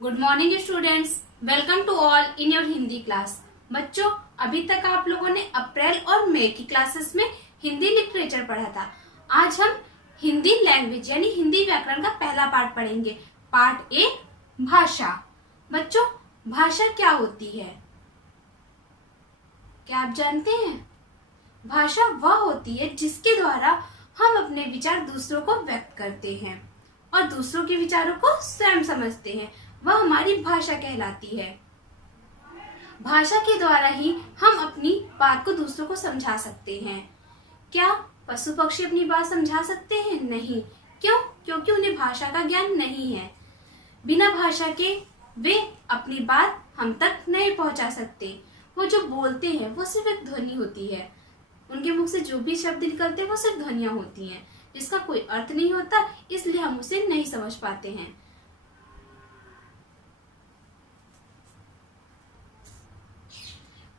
Good morning students, welcome to all in your Hindi class. बच्चों, अभी तक आप लोगों ने अप्रैल और मई की क्लासेस में हिंदी लिटरेचर पढ़ा था। आज हम हिंदी लैंग्वेज यानी हिंदी व्याकरण का पहला पार्ट पढ़ेंगे। पार्ट 1, भाषा। बच्चों, भाषा क्या होती है, क्या आप जानते हैं? भाषा वह होती है जिसके द्वारा हम अपने विचार दूसरों को व्यक्त करते हैं और दूसरों के विचारों को स्वयं समझते हैं। वह हमारी भाषा कहलाती है। भाषा के द्वारा ही हम अपनी बात को दूसरों को समझा सकते हैं। क्या पशु पक्षी अपनी बात समझा सकते हैं? नहीं। क्यों? क्योंकि उन्हें भाषा का ज्ञान नहीं है। बिना भाषा के वे अपनी बात हम तक नहीं पहुंचा सकते। वो जो बोलते हैं वो सिर्फ एक ध्वनि होती है। उनके मुख से जो भी शब्द निकलते हैं वो सिर्फ ध्वनियां होती हैं, जिसका कोई अर्थ नहीं होता, इसलिए हम उसे नहीं समझ पाते हैं।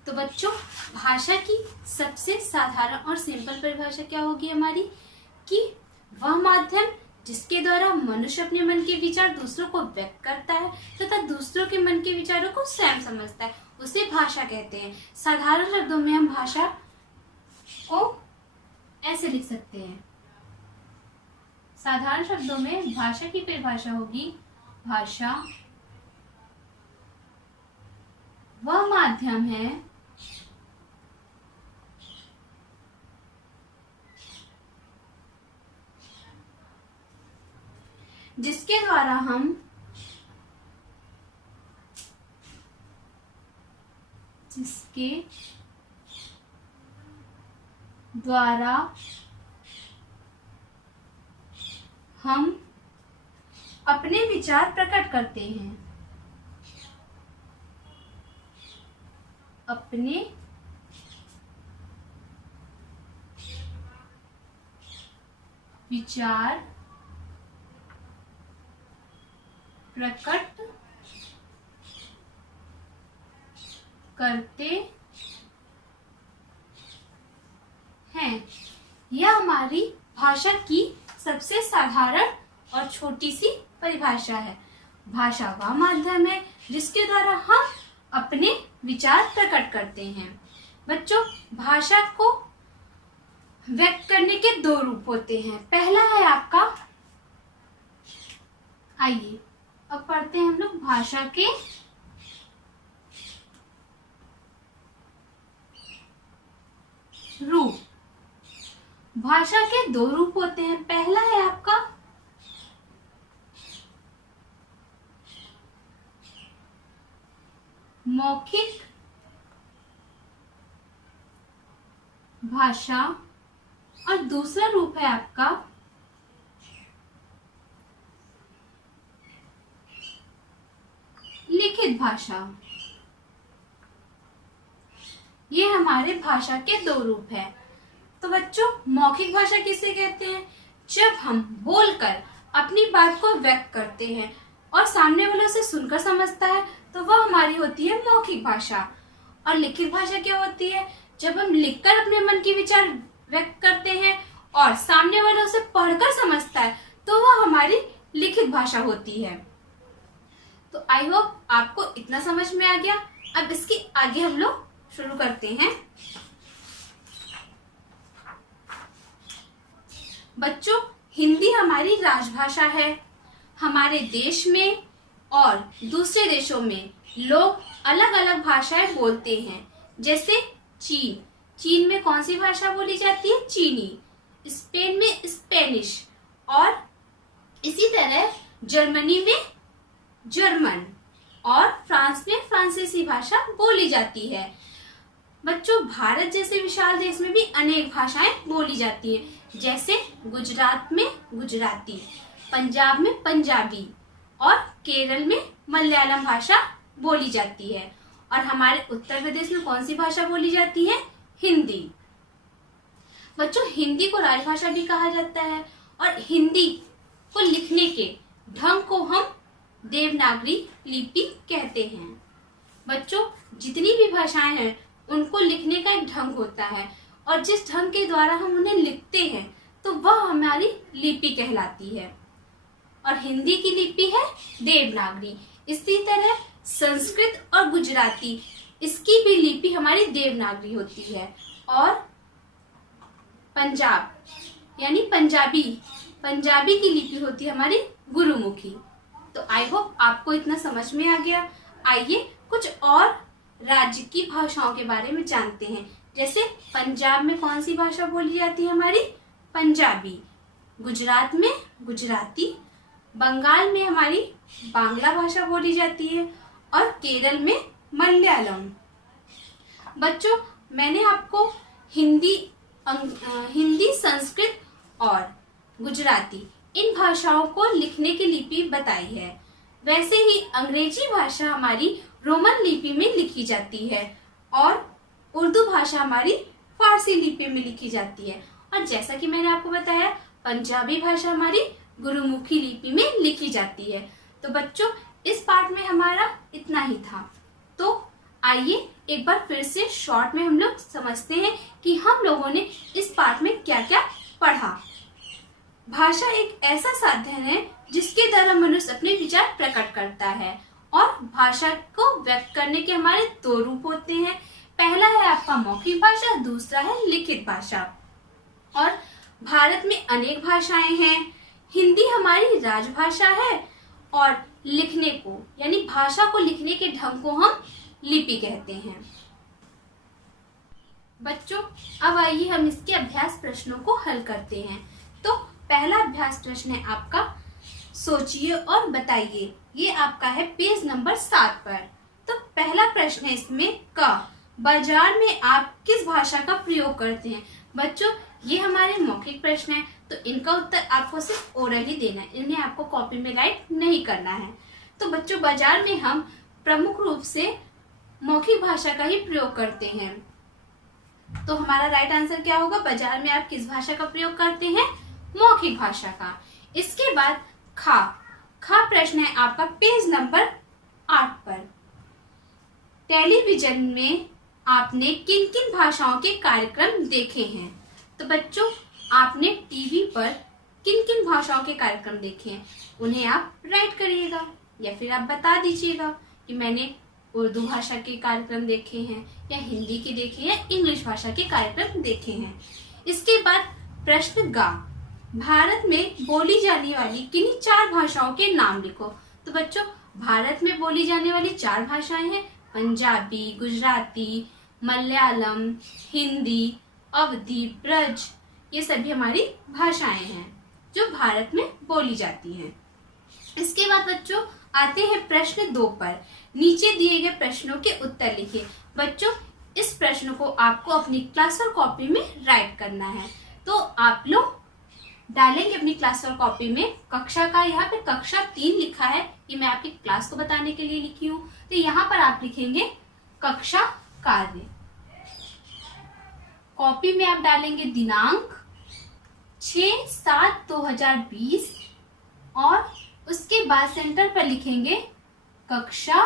तो बच्चों, भाषा की सबसे साधारण और सिंपल परिभाषा क्या होगी हमारी कि वह माध्यम जिसके द्वारा मनुष्य अपने मन के विचार दूसरों को व्यक्त करता है तथा दूसरों के मन के विचारों को स्वयं समझता है, उसे भाषा कहते हैं। साधारण शब्दों में हम भाषा को ऐसे लिख सकते हैं। साधारण शब्दों में भाषा की परिभाषा होगी, भाषा वह माध्यम है जिसके द्वारा हम अपने विचार प्रकट करते हैं। अपने विचार प्रकट करते हैं। यह हमारी भाषा की सबसे साधारण और छोटी सी परिभाषा है। भाषा वह माध्यम है जिसके द्वारा हम अपने विचार प्रकट करते हैं। बच्चों, भाषा को व्यक्त करने के दो रूप होते हैं। पहला है आपका, आइए अब पढ़ते हैं हम लोग भाषा के रूप। भाषा के दो रूप होते हैं। पहला है आपका मौखिक भाषा और दूसरा रूप है आपका लिखित भाषा। ये हमारे भाषा के दो रूप हैं। तो बच्चों, मौखिक भाषा किसे कहते हैं? जब हम बोलकर अपनी बात को व्यक्त करते हैं और सामने वाला उसे सुनकर समझता है तो वह हमारी होती है मौखिक भाषा। और लिखित भाषा क्या होती है? जब हम लिखकर अपने मन के विचार व्यक्त करते हैं और सामने वाला उसे पढ़कर समझता है तो वह हमारी लिखित भाषा होती है। तो आई होप आपको इतना समझ में आ गया। अब इसके आगे हम लोग शुरू करते हैं। बच्चों, हिंदी हमारी राजभाषा है। हमारे देश में और दूसरे देशों में लोग अलग अलग भाषाएं बोलते हैं। जैसे चीन में कौन सी भाषा बोली जाती है? चीनी। स्पेन में स्पेनिश और इसी तरह जर्मनी में जर्मन और फ्रांस में फ्रांसीसी भाषा बोली जाती है। बच्चों, भारत जैसे विशाल देश में भी अनेक भाषाएं बोली जाती हैं। जैसे गुजरात में गुजराती, पंजाब में पंजाबी और केरल में मलयालम भाषा बोली जाती है। और हमारे उत्तर प्रदेश में कौन सी भाषा बोली जाती है? हिंदी। बच्चों, हिंदी को राजभाषा भी कहा जाता है और हिंदी को लिखने के ढंग को हम देवनागरी लिपि कहते हैं। बच्चों, जितनी भी भाषाएं हैं उनको लिखने का एक ढंग होता है और जिस ढंग के द्वारा हम उन्हें लिखते हैं तो वह हमारी लिपि कहलाती है। और हिंदी की लिपि है देवनागरी। इसी तरह संस्कृत और गुजराती, इसकी भी लिपि हमारी देवनागरी होती है। और पंजाब यानी पंजाबी की लिपि होती है हमारी गुरुमुखी। तो आई होप आपको इतना समझ में आ गया। आइए कुछ और राज्य की भाषाओं के बारे में जानते हैं। जैसे पंजाब में कौन सी भाषा बोली जाती है हमारी? पंजाबी। गुजरात में गुजराती। बंगाल में हमारी बांग्ला भाषा बोली जाती है और केरल में मलयालम। बच्चों, मैंने आपको हिंदी, संस्कृत और गुजराती इन भाषाओं को लिखने की लिपि बताई है। वैसे ही अंग्रेजी भाषा हमारी रोमन लिपि में लिखी जाती है और उर्दू भाषा हमारी फारसी लिपि में लिखी जाती है। और जैसा कि मैंने आपको बताया, पंजाबी भाषा हमारी गुरुमुखी लिपि में लिखी जाती है। तो बच्चों, इस पार्ट में हमारा इतना ही था। तो आइए एक बार फिर से शॉर्ट में हम लोग समझते हैं कि हम लोगों ने इस पार्ट में क्या क्या पढ़ा। भाषा एक ऐसा साधन है जिसके द्वारा मनुष्य अपने विचार प्रकट करता है। और भाषा को व्यक्त करने के हमारे दो रूप होते हैं। पहला है आपका मौखिक भाषा, दूसरा है लिखित भाषा। और भारत में अनेक भाषाएं हैं। हिंदी हमारी राजभाषा है और लिखने को यानी भाषा को लिखने के ढंग को हम लिपि कहते हैं। बच्चों, अब आइए हम इसके अभ्यास प्रश्नों को हल करते हैं। तो पहला अभ्यास प्रश्न है आपका, सोचिए और बताइए। ये आपका है पेज नंबर 7 पर। तो पहला प्रश्न है इसमें का बाजार में आप किस भाषा का प्रयोग करते हैं? बच्चों, ये हमारे मौखिक प्रश्न है, तो इनका उत्तर आपको सिर्फ ओरल ही देना है, इन्हें आपको कॉपी में राइट नहीं करना है। तो बच्चों, बाजार में हम प्रमुख रूप से मौखिक भाषा का ही प्रयोग करते हैं। तो हमारा राइट आंसर क्या होगा? बाजार में आप किस भाषा का प्रयोग करते हैं? मौखिक भाषा का। इसके बाद खा प्रश्न है आपका पेज नंबर 8 पर। टेलीविजन में आपने किन किन भाषाओं के कार्यक्रम देखे हैं? तो बच्चों, आपने टीवी पर किन किन भाषाओं के कार्यक्रम देखे हैं, उन्हें आप राइट करिएगा या फिर आप बता दीजिएगा कि मैंने उर्दू भाषा के कार्यक्रम देखे हैं या हिंदी के देखे हैं या इंग्लिश भाषा के कार्यक्रम देखे हैं। इसके बाद प्रश्न गा भारत में बोली जाने वाली किन्हीं 4 भाषाओं के नाम लिखो। तो बच्चों, भारत में बोली जाने वाली 4 भाषाएं हैं पंजाबी, गुजराती, मलयालम, हिंदी, अवधी, ब्रज। ये सभी हमारी भाषाएं हैं जो भारत में बोली जाती हैं। इसके बाद बच्चों आते हैं प्रश्न 2 पर। नीचे दिए गए प्रश्नों के उत्तर लिखिए। बच्चों, इस प्रश्न को आपको अपनी क्लास और कॉपी में राइट करना है। तो आप लोग डालेंगे अपनी क्लास और कॉपी में कक्षा का, यहाँ पे कक्षा 3 लिखा है, ये मैं आपकी क्लास को बताने के लिए लिखी हूँ। तो यहाँ पर आप लिखेंगे कक्षा कार्य। कॉपी में आप डालेंगे दिनांक 6/7/2020 और उसके बाद सेंटर पर लिखेंगे कक्षा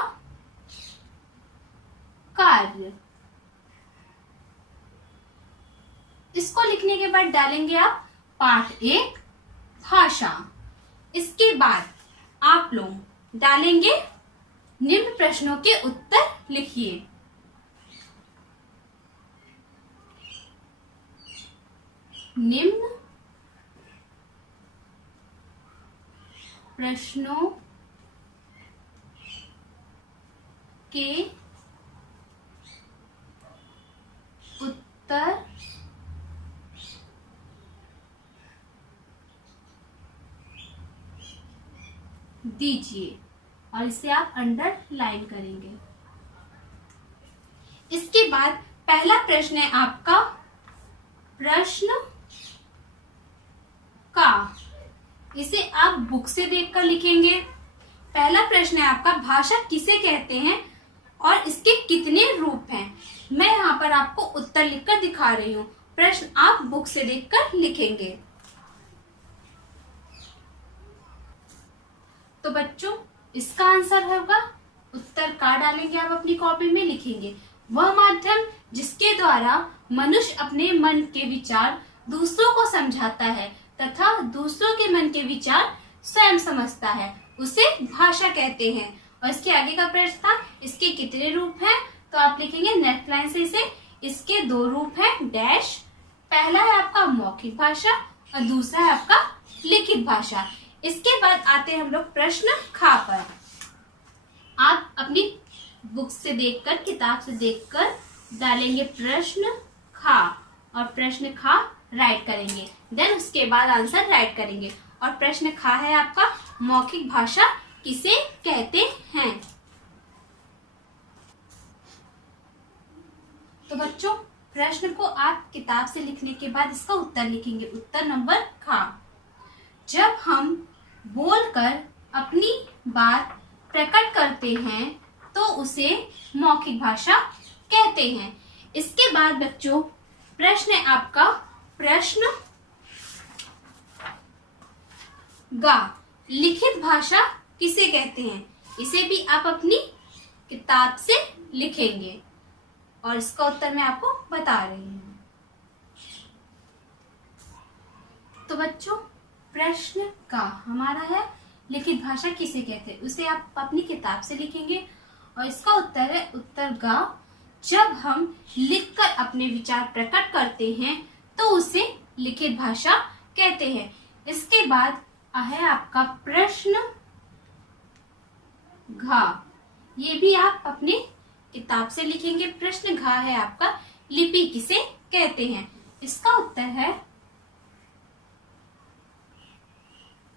कार्य। इसको लिखने के बाद डालेंगे आप पाठ 1 भाषा। इसके बाद आप लोग डालेंगे निम्न प्रश्नों के उत्तर लिखिए। निम्न प्रश्नों के उत्तर दीजिए और इसे आप अंडरलाइन करेंगे। इसके बाद पहला प्रश्न है आपका प्रश्न का, इसे आप बुक से देखकर लिखेंगे। पहला प्रश्न है आपका भाषा किसे कहते हैं और इसके कितने रूप हैं। मैं यहाँ पर आपको उत्तर लिखकर दिखा रही हूँ, प्रश्न आप बुक से देखकर लिखेंगे। तो बच्चों, इसका आंसर होगा उत्तर का डालेंगे आप अपनी कॉपी में लिखेंगे वह माध्यम जिसके द्वारा मनुष्य अपने मन के विचार दूसरों को समझाता है तथा दूसरों के मन के विचार स्वयं समझता है, उसे भाषा कहते हैं। और इसके आगे का प्रश्न था इसके कितने रूप हैं, तो आप लिखेंगे नेक्स्ट लाइन से इसे, इसके 2 रूप हैं डैश। पहला है आपका मौखिक भाषा और दूसरा है आपका लिखित भाषा। इसके बाद आते हैं हम लोग प्रश्न खा पर। आप अपनी बुक से देखकर, किताब से देखकर डालेंगे प्रश्न खा और प्रश्न खा राइट करेंगे, देन उसके बाद आंसर राइट करेंगे। और प्रश्न खा है आपका मौखिक भाषा किसे कहते हैं। तो बच्चों प्रश्न को आप किताब से लिखने के बाद इसका उत्तर लिखेंगे। उत्तर नंबर खा। जब हम बोलकर अपनी बात प्रकट करते हैं तो उसे मौखिक भाषा कहते हैं। इसके बाद बच्चों प्रश्न है आपका प्रश्न गा, लिखित भाषा किसे कहते हैं। इसे भी आप अपनी किताब से लिखेंगे और इसका उत्तर मैं आपको बता रही हूँ। तो बच्चों प्रश्न का हमारा है लिखित भाषा किसे कहते हैं, उसे आप अपनी किताब से लिखेंगे और इसका उत्तर है उत्तर गा। जब हम लिखकर अपने विचार प्रकट करते हैं तो उसे लिखित भाषा कहते हैं। इसके बाद है आपका प्रश्न घा, ये भी आप अपने किताब से लिखेंगे। प्रश्न घा है आपका लिपि किसे कहते हैं। इसका उत्तर है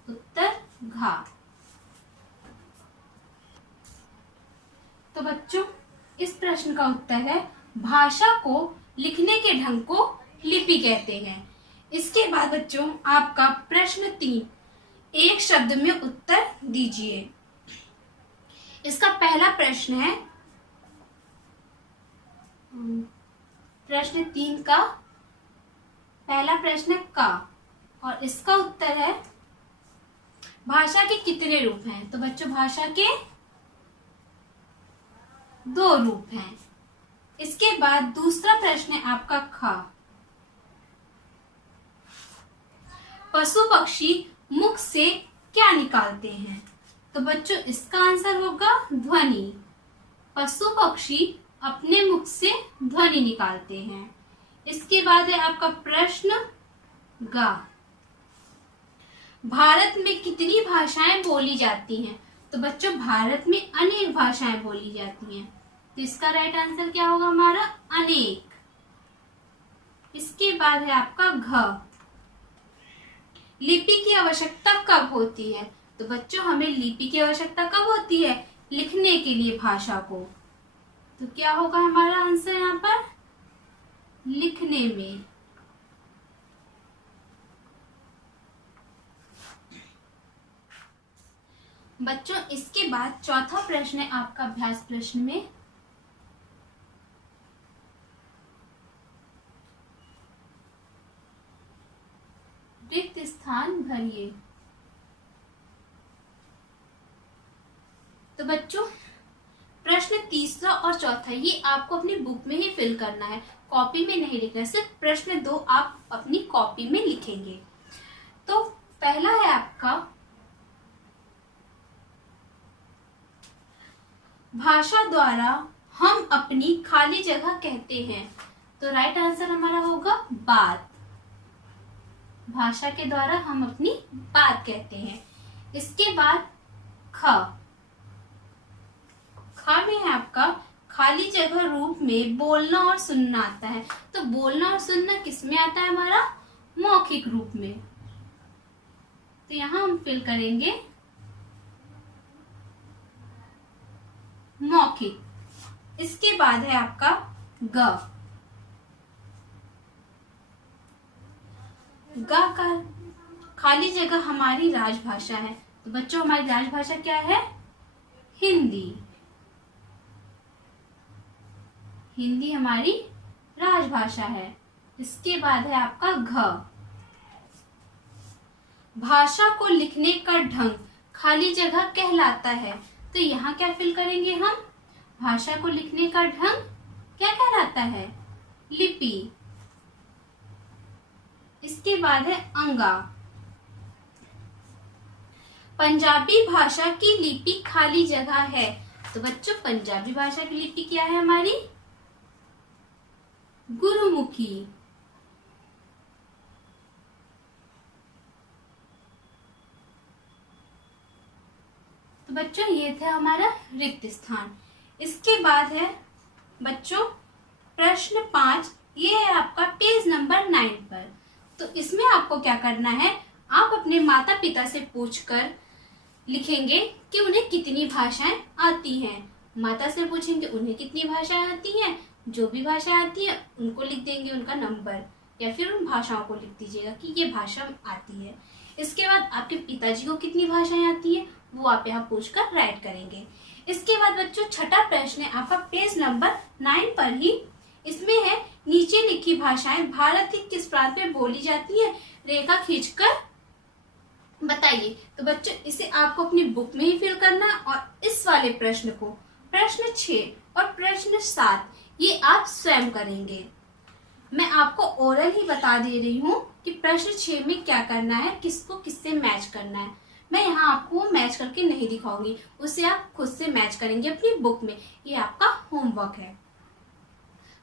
उत्तर घा। तो बच्चों इस प्रश्न का उत्तर है भाषा को लिखने के ढंग को लिपि कहते हैं। इसके बाद बच्चों आपका प्रश्न 3, एक शब्द में उत्तर दीजिए। इसका पहला प्रश्न है प्रश्न 3 का पहला प्रश्न का और इसका उत्तर है भाषा के कितने रूप हैं। तो बच्चों भाषा के 2 रूप हैं। इसके बाद दूसरा प्रश्न है आपका खा, पशु पक्षी मुख से क्या निकालते हैं। तो बच्चों इसका आंसर होगा ध्वनि। पशु पक्षी अपने मुख से ध्वनि निकालते हैं। इसके बाद है आपका प्रश्न गा, भारत में कितनी भाषाएं बोली जाती हैं। तो बच्चों भारत में अनेक भाषाएं बोली जाती हैं। तो इसका राइट आंसर क्या होगा हमारा अनेक। इसके बाद है आपका घ, लिपि की आवश्यकता कब होती है। तो बच्चों हमें लिपि की आवश्यकता कब होती है, लिखने के लिए भाषा को। तो क्या होगा हमारा आंसर यहाँ पर लिखने में। बच्चों इसके बाद चौथा प्रश्न है आपका अभ्यास प्रश्न में रिक्त स्थान भरिए। तो बच्चों प्रश्न तीसरा और चौथा ये आपको अपनी बुक में ही फिल करना है, कॉपी में नहीं लिखना है। सिर्फ प्रश्न 2 आप अपनी कॉपी में लिखेंगे। तो पहला है आपका भाषा द्वारा हम अपनी खाली जगह कहते हैं। तो राइट आंसर हमारा होगा बात। भाषा के द्वारा हम अपनी बात कहते हैं। इसके बाद ख में है आपका खाली जगह रूप में बोलना और सुनना आता है। तो बोलना और सुनना किस में आता है हमारा मौखिक रूप में। तो यहां हम फिल करेंगे मौखिक। इसके बाद है आपका ग का खाली जगह हमारी राजभाषा है। तो बच्चों हमारी राजभाषा क्या है हिंदी। हिंदी हमारी राजभाषा है। इसके बाद है आपका घ, भाषा को लिखने का ढंग खाली जगह कहलाता है। तो यहाँ क्या फिल करेंगे हम, भाषा को लिखने का ढंग क्या कहलाता है लिपि। इसके बाद है अंगा, पंजाबी भाषा की लिपि खाली जगह है। तो बच्चों पंजाबी भाषा की लिपि क्या है हमारी? गुरुमुखी। तो बच्चों ये था हमारा रिक्त स्थान। इसके बाद है बच्चों प्रश्न 5, ये है आपका पेज नंबर 9 पर। तो इसमें आपको क्या करना है, आप अपने माता पिता से पूछकर लिखेंगे कि उन्हें कितनी भाषाएं आती हैं। माता से पूछेंगे उन्हें कितनी भाषाएं आती हैं, जो भी भाषा आती है उनको लिख देंगे उनका नंबर, या फिर उन भाषाओं को लिख दीजिएगा कि ये भाषा आती है। इसके बाद आपके पिताजी को कितनी भाषाएं आती है वो आप यहाँ पूछकर राइट करेंगे। इसके बाद बच्चों छठा प्रश्न है आपका पेज नंबर 9 पर ही। इसमें है नीचे लिखी भाषाएं भारत के किस प्रांत में बोली जाती है, रेखा खींचकर बताइए। तो बच्चों इसे आपको अपनी बुक में ही फिल करना है और इस वाले प्रश्न को प्रश्न 6 और प्रश्न 7 ये आप स्वयं करेंगे। मैं आपको ओरल ही बता दे रही हूँ कि प्रश्न 6 में क्या करना है, किसको किससे मैच करना है। मैं यहाँ आपको मैच करके नहीं दिखाऊंगी, उसे आप खुद से मैच करेंगे अपनी बुक में। ये आपका होमवर्क है।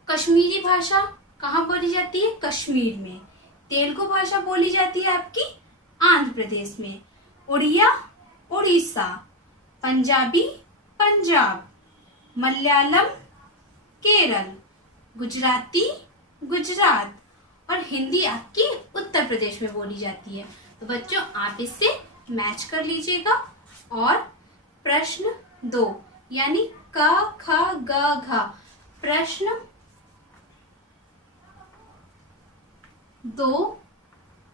कश्मीरी भाषा कहाँ बोली जाती है? कश्मीर में। तेलुगु भाषा बोली जाती है आपकी आंध्र प्रदेश में। उड़िया उड़ीसा। पंजाबी पंजाब। मलयालम केरल। गुजराती गुजरात। और हिंदी आपकी उत्तर प्रदेश में बोली जाती है। तो बच्चों आप इससे मैच कर लीजिएगा। और प्रश्न 2 यानी क ख ग घ, प्रश्न 2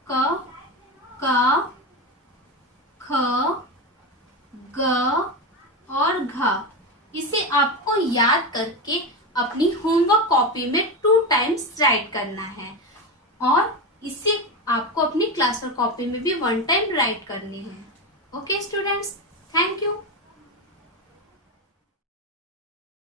क ख ग और घ, इसे आपको याद करके अपनी होमवर्क कॉपी में 2 टाइम्स राइट करना है और इसे आपको अपनी क्लास वर्क कॉपी में भी 1 टाइम राइट करनी है। Okay students, thank you.